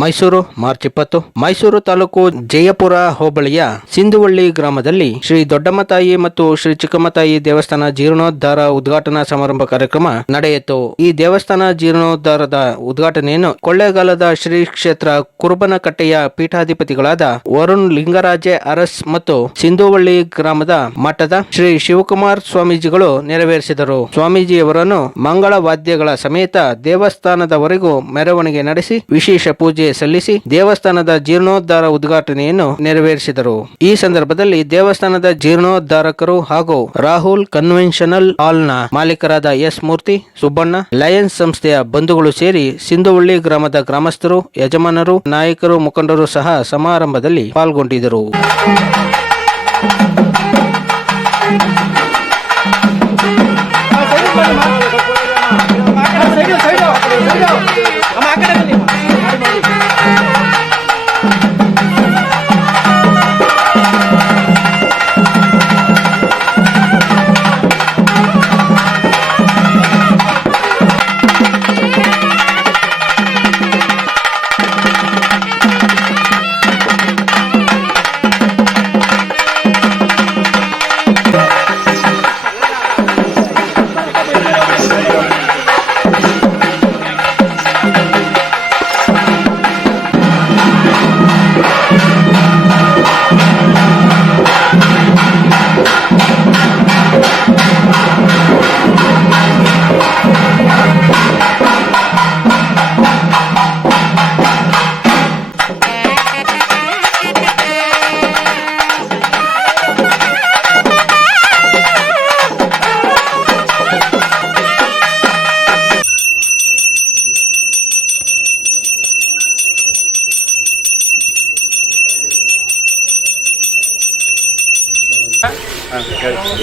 Mysuru, March ಇಪ್ಪತ್ತು. ಮೈಸೂರು ತಾಲೂಕು ಜಯಪುರ ಹೋಬಳಿಯ ಸಿಂಧುವಳ್ಳಿ ಗ್ರಾಮದಲ್ಲಿ ಶ್ರೀ ದೊಡ್ಡಮ್ಮ ತಾಯಿ ಮತ್ತು ಶ್ರೀ ಚಿಕ್ಕಮ್ಮ ತಾಯಿ ದೇವಸ್ಥಾನ ಜೀರ್ಣೋದ್ಧಾರ ಉದ್ಘಾಟನಾ ಸಮಾರಂಭ ಕಾರ್ಯಕ್ರಮ ನಡೆಯಿತು. ಈ ದೇವಸ್ಥಾನ ಜೀರ್ಣೋದ್ಧಾರದ ಉದ್ಘಾಟನೆಯನ್ನು ಕೊಳ್ಳೇಗಾಲದ ಶ್ರೀ ಕ್ಷೇತ್ರ ಕುರುಬನಕಟ್ಟೆಯ ಪೀಠಾಧಿಪತಿಗಳಾದ ವರುಣ್ ಲಿಂಗರಾಜೆ ಅರಸ್ ಮತ್ತು ಸಿಂಧುವಳ್ಳಿ ಗ್ರಾಮದ ಮಠದ ಶ್ರೀ ಶಿವಕುಮಾರ್ ಸ್ವಾಮೀಜಿಗಳು ನೆರವೇರಿಸಿದರು. ಸ್ವಾಮೀಜಿಯವರನ್ನು ಮಂಗಳ ವಾದ್ಯಗಳ ಸಮೇತ ದೇವಸ್ಥಾನದವರೆಗೂ ಮೆರವಣಿಗೆ ನಡೆಸಿ ವಿಶೇಷ ಪೂಜೆ ಸಲ್ಲಿಸಿ ದೇವಸ್ಥಾನದ ಜೀರ್ಣೋದ್ಧಾರ ಉದ್ಘಾಟನೆಯನ್ನು ನೆರವೇರಿಸಿದರು. ಈ ಸಂದರ್ಭದಲ್ಲಿ ದೇವಸ್ಥಾನದ ಜೀರ್ಣೋದ್ಧಾರಕರು ಹಾಗೂ ರಾಹುಲ್ ಕನ್ವೆನ್ಷನಲ್ ಹಾಲ್ನ ಮಾಲೀಕರಾದ ಎಸ್ ಮೂರ್ತಿ, ಸುಬ್ಬಣ್ಣ, ಲಯನ್ಸ್ ಸಂಸ್ಥೆಯ ಬಂಧುಗಳು ಸೇರಿ ಸಿಂಧುವಳ್ಳಿ ಗ್ರಾಮದ ಗ್ರಾಮಸ್ಥರು, ಯಜಮಾನರು, ನಾಯಕರು, ಮುಖಂಡರು ಸಹ ಸಮಾರಂಭದಲ್ಲಿ ಪಾಲ್ಗೊಂಡಿದ್ದರು.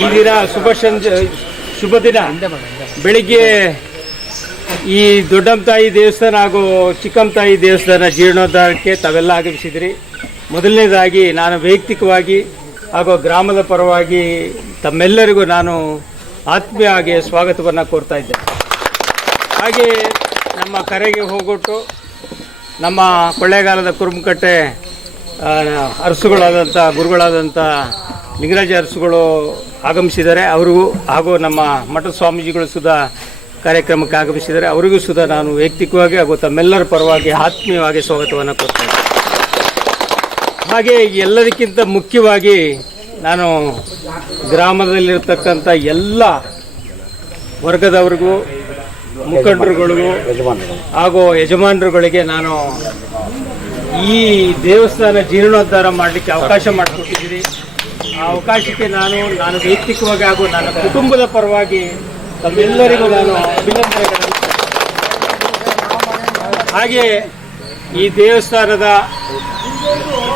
ಈ ದಿನ ಶುಭ ಸಂಜೆ, ಶುಭ ದಿನ. ಬೆಳಿಗ್ಗೆ ಈ ದೊಡ್ಡಮ್ಮ ತಾಯಿ ದೇವಸ್ಥಾನ ಹಾಗೂ ಚಿಕ್ಕಮ್ಮ ತಾಯಿ ದೇವಸ್ಥಾನ ಜೀರ್ಣೋದ್ಧಾರಕ್ಕೆ ತಾವೆಲ್ಲ ಆಗಮಿಸಿದ್ರಿ. ಮೊದಲನೇದಾಗಿ ನಾನು ವೈಯಕ್ತಿಕವಾಗಿ ಹಾಗೂ ಗ್ರಾಮದ ಪರವಾಗಿ ತಮ್ಮೆಲ್ಲರಿಗೂ ನಾನು ಆತ್ಮೀಯವಾಗಿ ಸ್ವಾಗತವನ್ನು ಕೋರ್ತಾ ಇದ್ದೆ ಹಾಗೆ ನಮ್ಮ ಕರೆಗೆ ಹೋಗೊಟ್ಟು ನಮ್ಮ ಕೊಳ್ಳೇಗಾಲದ ಕುರುಮಕಟ್ಟೆ ಅರಸುಗಳಾದಂಥ ಗುರುಗಳಾದಂಥ ಲಿಂಗರಾಜ ಅರಸುಗಳು ಆಗಮಿಸಿದ್ದಾರೆ. ಅವರಿಗೂ ಹಾಗೂ ನಮ್ಮ ಮಠದ ಸ್ವಾಮೀಜಿಗಳು ಸುಧಾ ಕಾರ್ಯಕ್ರಮಕ್ಕೆ ಆಗಮಿಸಿದ್ದಾರೆ. ಅವರಿಗೂ ಸುಧಾ ನಾನು ವೈಯಕ್ತಿಕವಾಗಿ ಹಾಗೂ ತಮ್ಮೆಲ್ಲರ ಪರವಾಗಿ ಆತ್ಮೀಯವಾಗಿ ಸ್ವಾಗತವನ್ನು ಕೊಡ್ತೇನೆ ಹಾಗೆ ಎಲ್ಲದಕ್ಕಿಂತ ಮುಖ್ಯವಾಗಿ ನಾನು ಗ್ರಾಮದಲ್ಲಿರ್ತಕ್ಕಂಥ ಎಲ್ಲ ವರ್ಗದವ್ರಿಗೂ, ಮುಖಂಡರುಗಳಿಗೂ ಹಾಗೂ ಯಜಮಾನರುಗಳಿಗೆ ನಾನು ಈ ದೇವಸ್ಥಾನ ಜೀರ್ಣೋದ್ಧಾರ ಮಾಡಲಿಕ್ಕೆ ಅವಕಾಶ ಮಾಡಿಕೊಟ್ಟಿದ್ದೀರಿ ಆ ಅವಕಾಶಕ್ಕೆ ನಾನು ನಾನು ವೈಯಕ್ತಿಕವಾಗಿ ಹಾಗೂ ನನ್ನ ಕುಟುಂಬದ ಪರವಾಗಿ ತಮ್ಮೆಲ್ಲರಿಗೂ ನಾನು ಅಭಿನಂದನೆಗಳನ್ನು ಹಾಗೆ ಈ ದೇವಸ್ಥಾನದ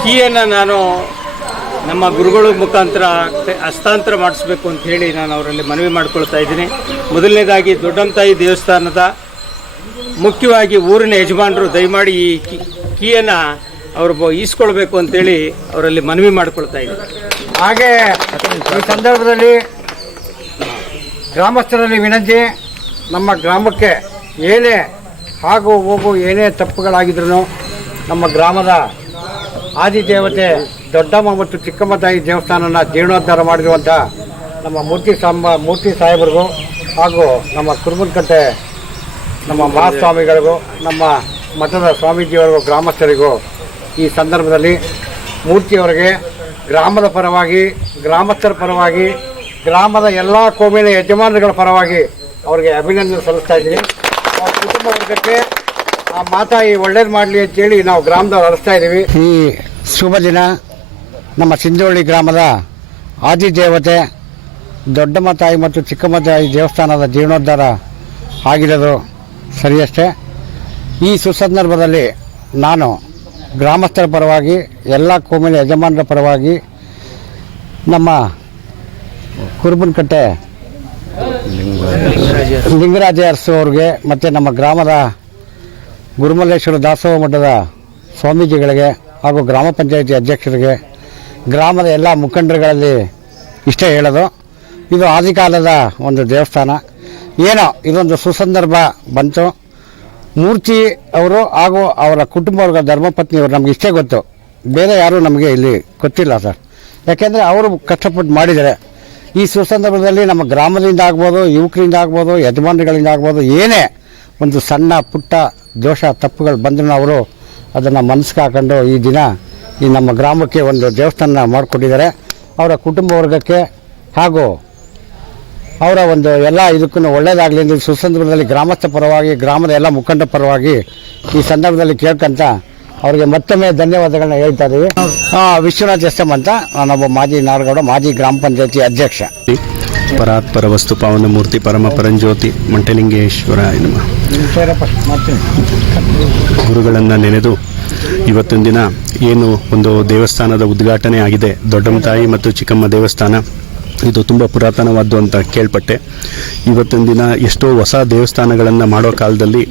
ಕೀಯನ್ನು ನಾನು ನಮ್ಮ ಗುರುಗಳ ಮುಖಾಂತರ ಹಸ್ತಾಂತರ ಮಾಡಿಸ್ಬೇಕು ಅಂತ ಹೇಳಿ ನಾನು ಅವರಲ್ಲಿ ಮನವಿ ಮಾಡ್ಕೊಳ್ತಾ ಇದ್ದೀನಿ. ಮೊದಲನೇದಾಗಿ ದೊಡ್ಡಂತಾಯಿ ತಾಯಿ ದೇವಸ್ಥಾನದ ಮುಖ್ಯವಾಗಿ ಊರಿನ ಯಜಮಾನರು ದಯಮಾಡಿ ಈ ಕೀಯನ್ನು ಅವರು ಈಸ್ಕೊಳ್ಬೇಕು ಅಂತೇಳಿ ಅವರಲ್ಲಿ ಮನವಿ ಮಾಡಿಕೊಳ್ತಾ ಇದ್ದಾರೆ. ಹಾಗೆ ಈ ಸಂದರ್ಭದಲ್ಲಿ ಗ್ರಾಮಸ್ಥರಲ್ಲಿ ವಿನಂತಿ, ನಮ್ಮ ಗ್ರಾಮಕ್ಕೆ ಏನೇ ಹಾಗೂ ಹೋಗು ಏನೇ ತಪ್ಪುಗಳಾಗಿದ್ರು ನಮ್ಮ ಗ್ರಾಮದ ಆದಿದೇವತೆ ದೊಡ್ಡಮ್ಮ ಮತ್ತು ಚಿಕ್ಕಮ್ಮ ತಾಯಿ ದೇವಸ್ಥಾನನ ಜೀರ್ಣೋದ್ಧಾರ ಮಾಡಿರುವಂಥ ನಮ್ಮ ಮೂರ್ತಿ ಸಾಂಬ, ಮೂರ್ತಿ ಸಾಹೇಬರಿಗೂ ಹಾಗೂ ನಮ್ಮ ಕುರುಬನಕಟ್ಟೆ ನಮ್ಮ ಮಹಾಸ್ವಾಮಿಗಳಿಗೂ, ನಮ್ಮ ಮಠದ ಸ್ವಾಮೀಜಿಯವರಿಗೂ, ಗ್ರಾಮಸ್ಥರಿಗೂ ಈ ಸಂದರ್ಭದಲ್ಲಿ ಮೂರ್ತಿಯವರಿಗೆ ಗ್ರಾಮದ ಪರವಾಗಿ, ಗ್ರಾಮಸ್ಥರ ಪರವಾಗಿ, ಗ್ರಾಮದ ಎಲ್ಲ ಕೋಮಿನ ಯಜಮಾನರುಗಳ ಪರವಾಗಿ ಅವರಿಗೆ ಅಭಿನಂದನೆ ಸಲ್ಲಿಸ್ತಾ ಇದ್ದೀನಿ. ಅವ್ರ ಕುಟುಂಬ ವರ್ಗಕ್ಕೆ ಆ ಮಾತಾಯಿ ಒಳ್ಳೇದು ಮಾಡಲಿ ಅಂತೇಳಿ ನಾವು ಗ್ರಾಮದವ್ರು ಅರಸ್ತಾ ಇದ್ದೀವಿ. ಈ ಶುಭ ದಿನ ನಮ್ಮ ಸಿಂಧೋಳಿ ಗ್ರಾಮದ ಆದಿದೇವತೆ ದೊಡ್ಡಮ್ಮ ತಾಯಿ ಮತ್ತು ಚಿಕ್ಕಮ್ಮ ತಾಯಿ ದೇವಸ್ಥಾನದ ಜೀರ್ಣೋದ್ಧಾರ ಆಗಿರೋದು ಸರಿಯಷ್ಟೇ. ಈ ಸುಸಂದರ್ಭದಲ್ಲಿ ನಾನು ಗ್ರಾಮಸ್ಥರ ಪರವಾಗಿ, ಎಲ್ಲ ಕೋಮಿನ ಯಜಮಾನರ ಪರವಾಗಿ ನಮ್ಮ ಕುರುಬನಕಟ್ಟೆ ಲಿಂಗರಾಜ ಅರಸು ಅವ್ರಿಗೆ ಮತ್ತು ನಮ್ಮ ಗ್ರಾಮದ ಗುರುಮಲ್ಲೇಶ್ವರ ದಾಸೋಹ ಮಠದ ಸ್ವಾಮೀಜಿಗಳಿಗೆ ಹಾಗೂ ಗ್ರಾಮ ಪಂಚಾಯತಿ ಅಧ್ಯಕ್ಷರಿಗೆ, ಗ್ರಾಮದ ಎಲ್ಲ ಮುಖಂಡರುಗಳಲ್ಲಿ ಇಷ್ಟೇ ಹೇಳೋದು. ಇದು ಆದಿಕಾಲದ ಒಂದು ದೇವಸ್ಥಾನ. ಏನೋ ಇದೊಂದು ಸುಸಂದರ್ಭ ಬಂತು. ಮೂರ್ತಿ ಅವರು ಹಾಗೂ ಅವರ ಕುಟುಂಬ ವರ್ಗ ಧರ್ಮಪತ್ನಿಯವರು ನಮ್ಗೆ ಇಷ್ಟೇ ಗೊತ್ತು. ಬೇರೆ ಯಾರೂ ನಮಗೆ ಇಲ್ಲಿ ಗೊತ್ತಿಲ್ಲ ಸರ್. ಯಾಕೆಂದರೆ ಅವರು ಕಷ್ಟಪಟ್ಟು ಮಾಡಿದ್ದಾರೆ. ಈ ಸುಸಂದರ್ಭದಲ್ಲಿ ನಮ್ಮ ಗ್ರಾಮದಿಂದ ಆಗ್ಬೋದು, ಯುವಕರಿಂದ ಆಗ್ಬೋದು, ಯಜಮಾನರುಗಳಿಂದ ಆಗ್ಬೋದು, ಏನೇ ಒಂದು ಸಣ್ಣ ಪುಟ್ಟ ದೋಷ, ತಪ್ಪುಗಳು ಬಂದರೂ ಅವರು ಅದನ್ನು ಮನಸ್ಸಿಗೆ ಹಾಕೊಂಡು ಈ ದಿನ ಈ ನಮ್ಮ ಗ್ರಾಮಕ್ಕೆ ಒಂದು ದೇವಸ್ಥಾನ ಮಾಡಿಕೊಟ್ಟಿದ್ದಾರೆ. ಅವರ ಕುಟುಂಬ ವರ್ಗಕ್ಕೆ ಹಾಗೂ ಅವರ ಒಂದು ಎಲ್ಲ ಇದಕ್ಕೂ ಒಳ್ಳೇದಾಗಲಿ ಎಂದು ಸುಸಂದರ್ಭದಲ್ಲಿ ಗ್ರಾಮಸ್ಥ ಪರವಾಗಿ, ಗ್ರಾಮದ ಎಲ್ಲ ಮುಖಂಡ ಪರವಾಗಿ ಈ ಸಂದರ್ಭದಲ್ಲಿ ಕೇಳ್ಕೊಂತ ಅವರಿಗೆ ಮತ್ತೊಮ್ಮೆ ಧನ್ಯವಾದಗಳನ್ನ ಹೇಳ್ತಾ ಇದ್ದೀವಿ. ವಿಶ್ವನಾಥ್ ಎಸ್ ಎಂ ಅಂತ ನಾನೊಬ್ಬ ಮಾಜಿ ನಾರಗೌಡ ಮಾಜಿ ಗ್ರಾಮ ಪಂಚಾಯತಿ ಅಧ್ಯಕ್ಷ. ಪರಾತ್ಪರ ವಸ್ತು ಪಾವನ ಮೂರ್ತಿ ಪರಮ ಪರಂಜ್ಯೋತಿ ಮಂಟಲಿಂಗೇಶ್ವರ ಎನ್ನುವ ಗುರುಗಳನ್ನು ನೆನೆದು ಇವತ್ತಿನ ದಿನ ಏನು ಒಂದು ದೇವಸ್ಥಾನದ ಉದ್ಘಾಟನೆ ಆಗಿದೆ, ದೊಡ್ಡಮ್ಮ ತಾಯಿ ಮತ್ತು ಚಿಕ್ಕಮ್ಮ ದೇವಸ್ಥಾನ. ಇದು ತುಂಬ ಪುರಾತನವಾದ್ದು ಅಂತ ಕೇಳ್ಪಟ್ಟೆ. ಇವತ್ತಿನ ದಿನ ಎಷ್ಟೋ ಹೊಸ ದೇವಸ್ಥಾನಗಳನ್ನು ಮಾಡೋ ಕಾಲದಲ್ಲಿ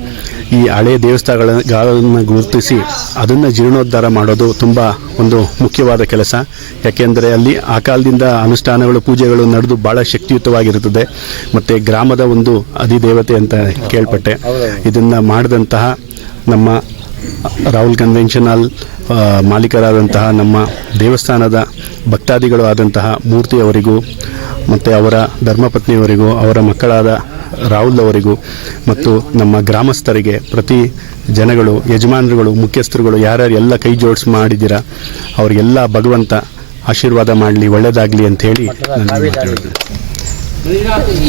ಈ ಹಳೆ ದೇವಸ್ಥಾನಗಳನ್ನು ಗುರುತಿಸಿ ಅದನ್ನು ಜೀರ್ಣೋದ್ಧಾರ ಮಾಡೋದು ತುಂಬ ಒಂದು ಮುಖ್ಯವಾದ ಕೆಲಸ. ಯಾಕೆಂದರೆ ಅಲ್ಲಿ ಆ ಕಾಲದಿಂದ ಅನುಷ್ಠಾನಗಳು, ಪೂಜೆಗಳು ನಡೆದು ಭಾಳ ಶಕ್ತಿಯುತವಾಗಿರುತ್ತದೆ. ಮತ್ತು ಗ್ರಾಮದ ಒಂದು ಅಧಿದೇವತೆ ಅಂತ ಕೇಳ್ಪಟ್ಟೆ. ಇದನ್ನು ಮಾಡಿದಂತಹ ನಮ್ಮ ರಾಹುಲ್ ಕನ್ವೆನ್ಷನ್ ಹಾಲ್ ಮಾಲೀಕರಾದಂತಹ ನಮ್ಮ ದೇವಸ್ಥಾನದ ಭಕ್ತಾದಿಗಳು ಆದಂತಹ ಮೂರ್ತಿಯವರಿಗೂ ಮತ್ತು ಅವರ ಧರ್ಮಪತ್ನಿಯವರಿಗೂ, ಅವರ ಮಕ್ಕಳಾದ ರಾಹುಲ್ ಅವರಿಗೂ ಮತ್ತು ನಮ್ಮ ಗ್ರಾಮಸ್ಥರಿಗೆ, ಪ್ರತಿ ಜನಗಳು, ಯಜಮಾನರುಗಳು, ಮುಖ್ಯಸ್ಥರುಗಳು, ಯಾರ್ಯಾರು ಎಲ್ಲ ಕೈ ಜೋಡಿಸಿ ಮಾಡಿದ್ದೀರಾ, ಅವರಿಗೆಲ್ಲ ಭಗವಂತ ಆಶೀರ್ವಾದ ಮಾಡಲಿ ಒಳ್ಳೆಯದಾಗಲಿ ಅಂಥೇಳಿ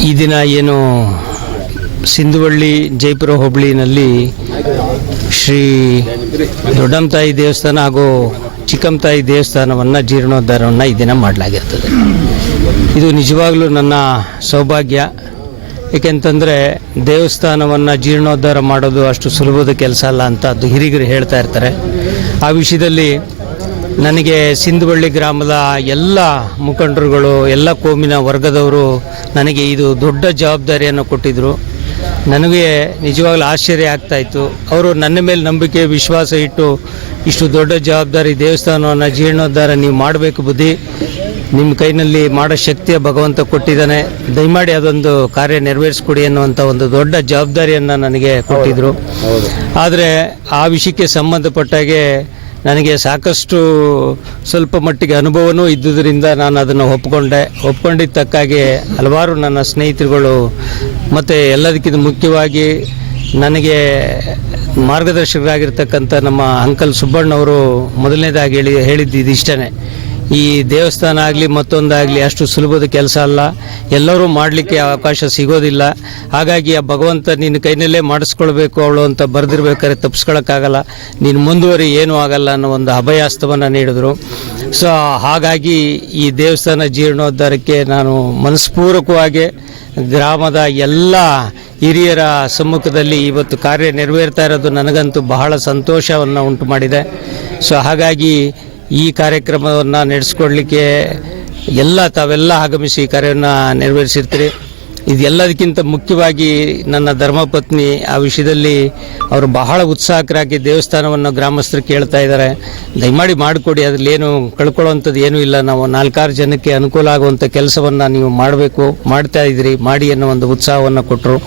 ಈ ದಿನ ಏನು ಸಿಂಧುವಳ್ಳಿ ಜೈಪುರ ಹೋಬಳಿನಲ್ಲಿ ಶ್ರೀ ದೊಡ್ಡಂತಾಯಿ ತಾಯಿ ದೇವಸ್ಥಾನ ಹಾಗೂ ಚಿಕ್ಕಮ್ಮ ತಾಯಿ ದೇವಸ್ಥಾನವನ್ನು ಜೀರ್ಣೋದ್ಧಾರವನ್ನು ಈ ದಿನ ಮಾಡಲಾಗಿರ್ತದೆ. ಇದು ನಿಜವಾಗ್ಲೂ ನನ್ನ ಸೌಭಾಗ್ಯ. ಏಕೆಂತಂದರೆ ದೇವಸ್ಥಾನವನ್ನು ಜೀರ್ಣೋದ್ಧಾರ ಮಾಡೋದು ಅಷ್ಟು ಸುಲಭದ ಕೆಲಸ ಅಲ್ಲ ಅಂತ ಅದು ಹಿರಿಗರು ಹೇಳ್ತಾ ಇರ್ತಾರೆ. ಆ ವಿಷಯದಲ್ಲಿ ನನಗೆ ಸಿಂಧುವಳ್ಳಿ ಗ್ರಾಮದ ಎಲ್ಲ ಮುಖಂಡರುಗಳು, ಎಲ್ಲ ಕೋಮಿನ ವರ್ಗದವರು ನನಗೆ ಇದು ದೊಡ್ಡ ಜವಾಬ್ದಾರಿಯನ್ನು ಕೊಟ್ಟಿದ್ದರು ನನಗೆ ನಿಜವಾಗ್ಲೂ ಆಶ್ಚರ್ಯ ಆಗ್ತಾ ಇತ್ತು. ಅವರು ನನ್ನ ಮೇಲೆ ನಂಬಿಕೆ, ವಿಶ್ವಾಸ ಇಟ್ಟು ಇಷ್ಟು ದೊಡ್ಡ ಜವಾಬ್ದಾರಿ ದೇವಸ್ಥಾನವನ್ನು ಜೀರ್ಣೋದ್ಧಾರ ನೀವು ಮಾಡಬೇಕು ಬುದ್ಧಿ, ನಿಮ್ಮ ಕೈನಲ್ಲಿ ಮಾಡೋ ಶಕ್ತಿಯ ಭಗವಂತ ಕೊಟ್ಟಿದ್ದಾನೆ. ದಯಮಾಡಿ ಅದೊಂದು ಕಾರ್ಯ ನೆರವೇರಿಸ್ಕೊಡಿ ಅನ್ನುವಂಥ ಒಂದು ದೊಡ್ಡ ಜವಾಬ್ದಾರಿಯನ್ನು ನನಗೆ ಕೊಟ್ಟಿದ್ದರು ಆದರೆ ಆ ವಿಷಯಕ್ಕೆ ಸಂಬಂಧಪಟ್ಟಾಗೆ ನನಗೆ ಸಾಕಷ್ಟು ಸ್ವಲ್ಪ ಮಟ್ಟಿಗೆ ಅನುಭವನೂ ಇದ್ದುದರಿಂದ ನಾನು ಅದನ್ನು ಒಪ್ಕೊಂಡೆ. ಒಪ್ಕೊಂಡಿದ್ದಕ್ಕಾಗಿ ಹಲವಾರು ನನ್ನ ಸ್ನೇಹಿತರುಗಳು ಮತ್ತು ಎಲ್ಲದಕ್ಕಿಂತ ಮುಖ್ಯವಾಗಿ ನನಗೆ ಮಾರ್ಗದರ್ಶಕರಾಗಿರ್ತಕ್ಕಂಥ ನಮ್ಮ ಅಂಕಲ್ ಸುಬ್ಬಣ್ಣವರು ಮೊದಲನೇದಾಗಿ ಹೇಳಿ ಹೇಳಿದ್ದು ಇಷ್ಟೇ ಈ ದೇವಸ್ಥಾನ ಆಗಲಿ ಮತ್ತೊಂದಾಗಲಿ ಅಷ್ಟು ಸುಲಭದ ಕೆಲಸ ಅಲ್ಲ. ಎಲ್ಲರೂ ಮಾಡಲಿಕ್ಕೆ ಅವಕಾಶ ಸಿಗೋದಿಲ್ಲ. ಹಾಗಾಗಿ ಆ ಭಗವಂತ ನಿನ್ನ ಕೈನಲ್ಲೇ ಮಾಡಿಸ್ಕೊಳ್ಬೇಕು, ಅವಳು ಅಂತ ಬರೆದಿರ್ಬೇಕಾದ್ರೆ ತಪ್ಪಿಸ್ಕೊಳಕ್ಕಾಗಲ್ಲ ನೀನು ಮುಂದುವರಿ, ಏನೂ ಆಗಲ್ಲ ಅನ್ನೋ ಒಂದು ಅಭಯಾಸ್ತವನ್ನು ನೀಡಿದರು. ಸೊ ಹಾಗಾಗಿ ಈ ದೇವಸ್ಥಾನ ಜೀರ್ಣೋದ್ಧಾರಕ್ಕೆ ನಾನು ಮನಸ್ಪೂರ್ವಕವಾಗಿ ಗ್ರಾಮದ ಎಲ್ಲ ಹಿರಿಯರ ಸಮ್ಮುಖದಲ್ಲಿ ಇವತ್ತು ಕಾರ್ಯ ನೆರವೇರ್ತಾ ಇರೋದು ನನಗಂತೂ ಬಹಳ ಸಂತೋಷವನ್ನು ಉಂಟು ಮಾಡಿದೆ. ಸೊ ಹಾಗಾಗಿ ಈ ಕಾರ್ಯಕ್ರಮವನ್ನು ನಡೆಸ್ಕೊಡ್ಲಿಕ್ಕೆ ಎಲ್ಲ ತಾವೆಲ್ಲ ಆಗಮಿಸಿ ಕಾರ್ಯವನ್ನು ನೆರವೇರಿಸಿರ್ತೀರಿ. ಇದೆಲ್ಲದಕ್ಕಿಂತ ಮುಖ್ಯವಾಗಿ ನನ್ನ ಧರ್ಮಪತ್ನಿ ಆ ವಿಷಯದಲ್ಲಿ ಅವರು ಬಹಳ ಉತ್ಸಾಹಕರಾಗಿ ದೇವಸ್ಥಾನವನ್ನು ಗ್ರಾಮಸ್ಥರು ಕೇಳ್ತಾ ಇದ್ದಾರೆ. ದಯಮಾಡಿ ಮಾಡಿಕೊಡಿ ಅದರಲ್ಲಿ ಏನು ಕಳ್ಕೊಳ್ಳೋವಂಥದ್ದು ಏನೂ ಇಲ್ಲ. ನಾವು ನಾಲ್ಕಾರು ಜನಕ್ಕೆ ಅನುಕೂಲ ಆಗುವಂಥ ಕೆಲಸವನ್ನು ನೀವು ಮಾಡಬೇಕು, ಮಾಡ್ತಾ ಇದ್ದೀರಿ, ಮಾಡಿ ಅನ್ನೋ ಒಂದು ಉತ್ಸಾಹವನ್ನು ಕೊಟ್ಟರು.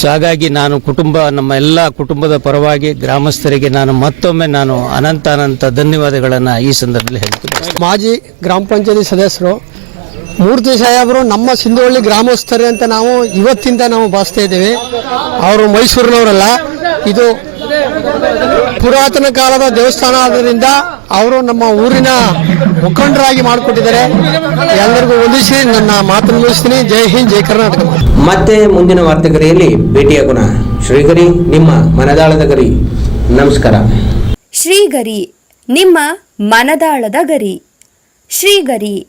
ಸೊ ಹಾಗಾಗಿ ನಾನು ಕುಟುಂಬ, ನಮ್ಮ ಎಲ್ಲ ಕುಟುಂಬದ ಪರವಾಗಿ ಗ್ರಾಮಸ್ಥರಿಗೆ ನಾನು ಮತ್ತೊಮ್ಮೆ ನಾನು ಅನಂತ ಅನಂತ ಧನ್ಯವಾದಗಳನ್ನು ಈ ಸಂದರ್ಭದಲ್ಲಿ ಹೇಳ್ತೀನಿ. ಮಾಜಿ ಗ್ರಾಮ ಪಂಚಾಯತಿ ಸದಸ್ಯರು ಮೂರ್ತಿ ಸಾಹೇಬರು ನಮ್ಮ ಸಿಂಧುವಳ್ಳಿ ಗ್ರಾಮಸ್ಥರೇ ಅಂತ ನಾವು ಇವತ್ತಿಂದ ನಾವು ಭಾಸ್ತಾ ಇದ್ದೇವೆ. ಅವರು ಮೈಸೂರಿನವರಲ್ಲ. ಇದು ಪುರಾತನ ಕಾಲದ ದೇವಸ್ಥಾನ ಆದ್ದರಿಂದ ಅವರು ನಮ್ಮ ಊರಿನ ಮುಖಂಡರಾಗಿ ಮಾಡಿಕೊಟ್ಟಿದ್ದಾರೆ. ಎಲ್ಲರಿಗೂ ವಂದಿಸಿ ನನ್ನ ಮಾತನ್ನು ಮುಗಿಸ್ತೀನಿ. ಜೈ ಹಿಂದ್ ಜೈ ಕರ್ನಾಟಕ. ಮತ್ತೆ ಮುಂದಿನ ವಾರ್ತೆಗರಿಯಲ್ಲಿ ಭೇಟಿಯಾಗೋಣ ಶ್ರೀಗರಿ ನಿಮ್ಮ ಮನದಾಳದ ಗರಿ. ನಮಸ್ಕಾರ. ಶ್ರೀಗರಿ ನಿಮ್ಮ ಮನದಾಳದ ಗರಿ. ಶ್ರೀಗರಿ